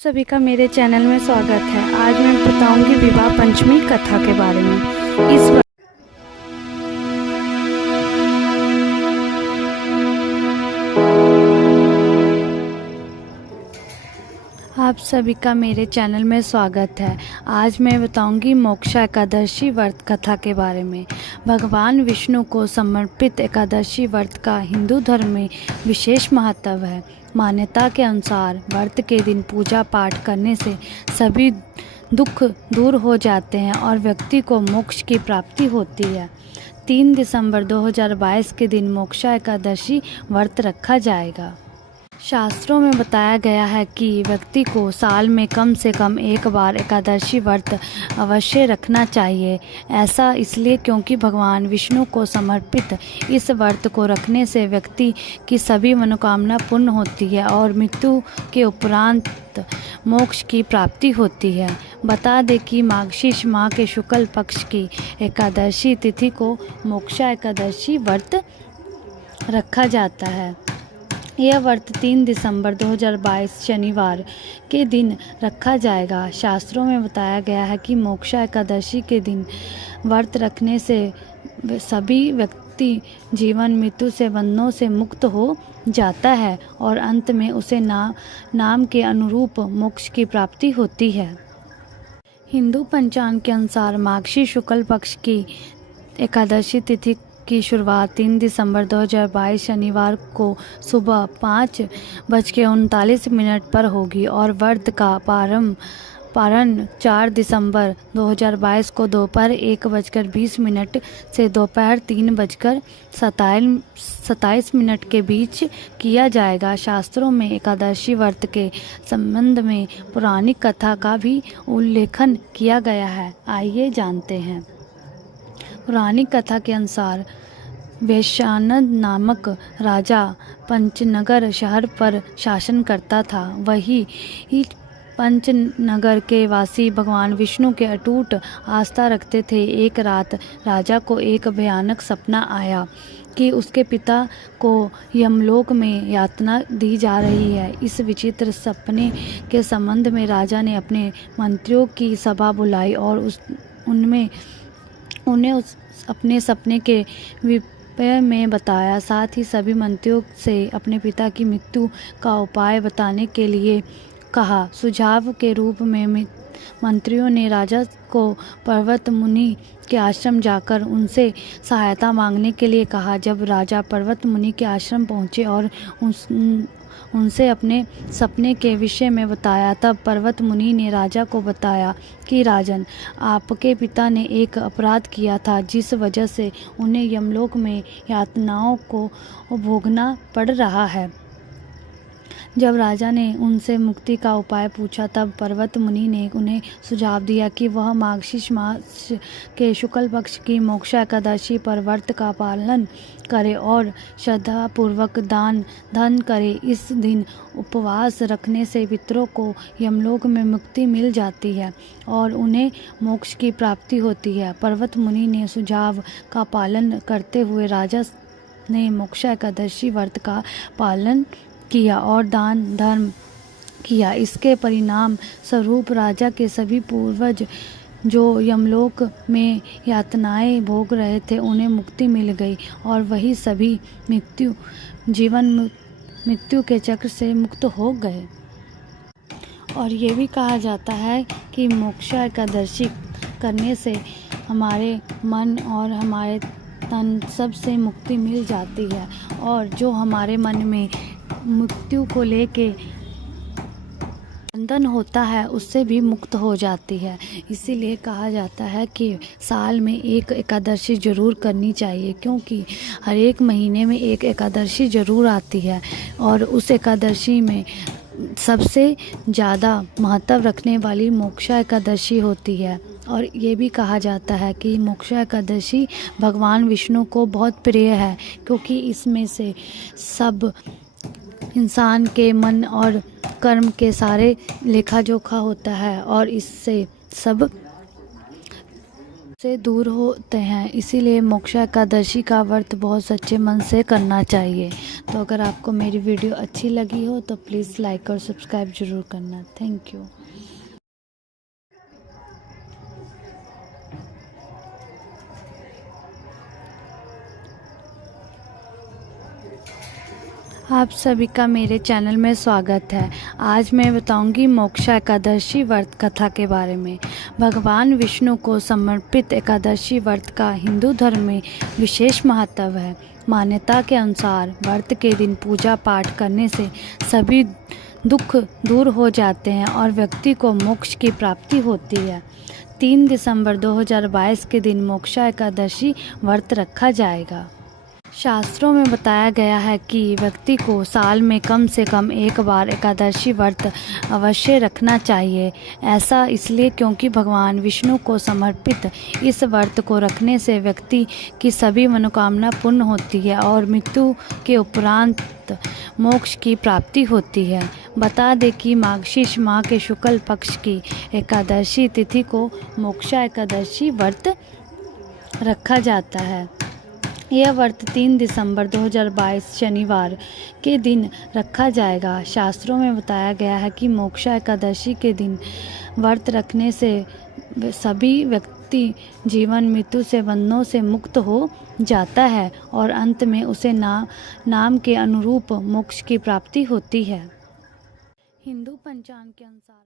सभी का मेरे चैनल में स्वागत है। आज मैं बताऊंगी विवाह पंचमी कथा के बारे में। इस आप सभी का मेरे चैनल में स्वागत है। आज मैं बताऊंगी मोक्षा एकादशी व्रत कथा के बारे में। भगवान विष्णु को समर्पित एकादशी व्रत का हिंदू धर्म में विशेष महत्व है। मान्यता के अनुसार व्रत के दिन पूजा पाठ करने से सभी दुख दूर हो जाते हैं और व्यक्ति को मोक्ष की प्राप्ति होती है। 3 दिसंबर 2022 के दिन मोक्षा एकादशी व्रत रखा जाएगा। शास्त्रों में बताया गया है कि व्यक्ति को साल में कम से कम एक बार एकादशी व्रत अवश्य रखना चाहिए। ऐसा इसलिए क्योंकि भगवान विष्णु को समर्पित इस व्रत को रखने से व्यक्ति की सभी मनोकामना पूर्ण होती है और मृत्यु के उपरांत मोक्ष की प्राप्ति होती है। बता दें कि मार्गशीर्ष माह के शुक्ल पक्ष की एकादशी तिथि को मोक्षा एकादशी व्रत रखा जाता है। यह व्रत 3 दिसंबर 2022 शनिवार के दिन रखा जाएगा। शास्त्रों में बताया गया है कि मोक्षा एकादशी के दिन व्रत रखने से सभी व्यक्ति जीवन मृत्यु से बंधनों से मुक्त हो जाता है और अंत में उसे नाम के अनुरूप मोक्ष की प्राप्ति होती है। हिंदू पंचांग के अनुसार मार्गशीर्ष शुक्ल पक्ष की एकादशी तिथि की शुरुआत 3 दिसंबर 2022 शनिवार को सुबह 5:39 पर होगी और व्रत का पारण 4 दिसंबर 2022 को दोपहर 1:20 से दोपहर 3:27 के बीच किया जाएगा। शास्त्रों में एकादशी व्रत के संबंध में पौराणिक कथा का भी उल्लेखन किया गया है। आइए जानते हैं। पौराणिक कथा के अनुसार वैश्वानर नामक राजा पंचनगर शहर पर शासन करता था। वही पंचनगर के वासी भगवान विष्णु के अटूट आस्था रखते थे। एक रात राजा को एक भयानक सपना आया कि उसके पिता को यमलोक में यातना दी जा रही है। इस विचित्र सपने के संबंध में राजा ने अपने मंत्रियों की सभा बुलाई और उन्हें अपने सपने के विषय में बताया। साथ ही सभी मंत्रियों से अपने पिता की मृत्यु का उपाय बताने के लिए कहा। सुझाव के रूप में मंत्रियों ने राजा को पर्वत मुनि के आश्रम जाकर उनसे सहायता मांगने के लिए कहा। जब राजा पर्वत मुनि के आश्रम पहुंचे और उनसे अपने सपने के विषय में बताया, तब पर्वत मुनि ने राजा को बताया कि राजन, आपके पिता ने एक अपराध किया था जिस वजह से उन्हें यमलोक में यातनाओं को भोगना पड़ रहा है। जब राजा ने उनसे मुक्ति का उपाय पूछा, तब पर्वत मुनि ने उन्हें सुझाव दिया कि वह मार्गशीर्ष मास के शुक्ल पक्ष की मोक्षा एकादशी पर व्रत का पालन करे और श्रद्धापूर्वक दान धन करे। इस दिन उपवास रखने से पितरों को यमलोक में मुक्ति मिल जाती है और उन्हें मोक्ष की प्राप्ति होती है। पर्वत मुनि ने सुझाव का पालन करते हुए राजा ने मोक्षा एकादशी व्रत का पालन किया और दान धर्म किया। इसके परिणाम स्वरूप राजा के सभी पूर्वज जो यमलोक में यातनाएं भोग रहे थे, उन्हें मुक्ति मिल गई और वही सभी मृत्यु के चक्र से मुक्त हो गए। और ये भी कहा जाता है कि मोक्षा एकादशी करने से हमारे मन और हमारे तन सब से मुक्ति मिल जाती है और जो हमारे मन में मृत्यु को लेके बंधन होता है उससे भी मुक्त हो जाती है। इसीलिए कहा जाता है कि साल में एक एकादशी जरूर करनी चाहिए, क्योंकि हर एक महीने में एक एकादशी जरूर आती है और उस एकादशी में सबसे ज़्यादा महत्व रखने वाली मोक्षा एकादशी होती है। और ये भी कहा जाता है कि मोक्षा एकादशी भगवान विष्णु को बहुत प्रिय है, क्योंकि इसमें से सब इंसान के मन और कर्म के सारे लेखा जोखा होता है और इससे सब से दूर होते हैं, इसीलिए मोक्षा एकादशी का व्रत बहुत सच्चे मन से करना चाहिए। तो अगर आपको मेरी वीडियो अच्छी लगी हो तो प्लीज़ लाइक और सब्सक्राइब ज़रूर करना। Thank you. आप सभी का मेरे चैनल में स्वागत है। आज मैं बताऊंगी मोक्षा एकादशी व्रत कथा के बारे में। भगवान विष्णु को समर्पित एकादशी व्रत का हिंदू धर्म में विशेष महत्व है। मान्यता के अनुसार व्रत के दिन पूजा पाठ करने से सभी दुख दूर हो जाते हैं और व्यक्ति को मोक्ष की प्राप्ति होती है। 3 दिसंबर 2022 के दिन मोक्षा एकादशी व्रत रखा जाएगा। शास्त्रों में बताया गया है कि व्यक्ति को साल में कम से कम एक बार एकादशी व्रत अवश्य रखना चाहिए। ऐसा इसलिए क्योंकि भगवान विष्णु को समर्पित इस व्रत को रखने से व्यक्ति की सभी मनोकामना पूर्ण होती है और मृत्यु के उपरांत मोक्ष की प्राप्ति होती है। बता दें कि मार्गशीर्ष माह के शुक्ल पक्ष की एकादशी तिथि को मोक्षा एकादशी व्रत रखा जाता है। यह व्रत 3 दिसंबर 2022 शनिवार के दिन रखा जाएगा। शास्त्रों में बताया गया है कि मोक्षा एकादशी के दिन व्रत रखने से सभी व्यक्ति जीवन मृत्यु से बंधनों से मुक्त हो जाता है और अंत में उसे नाम के अनुरूप मोक्ष की प्राप्ति होती है। हिंदू पंचांग के अनुसार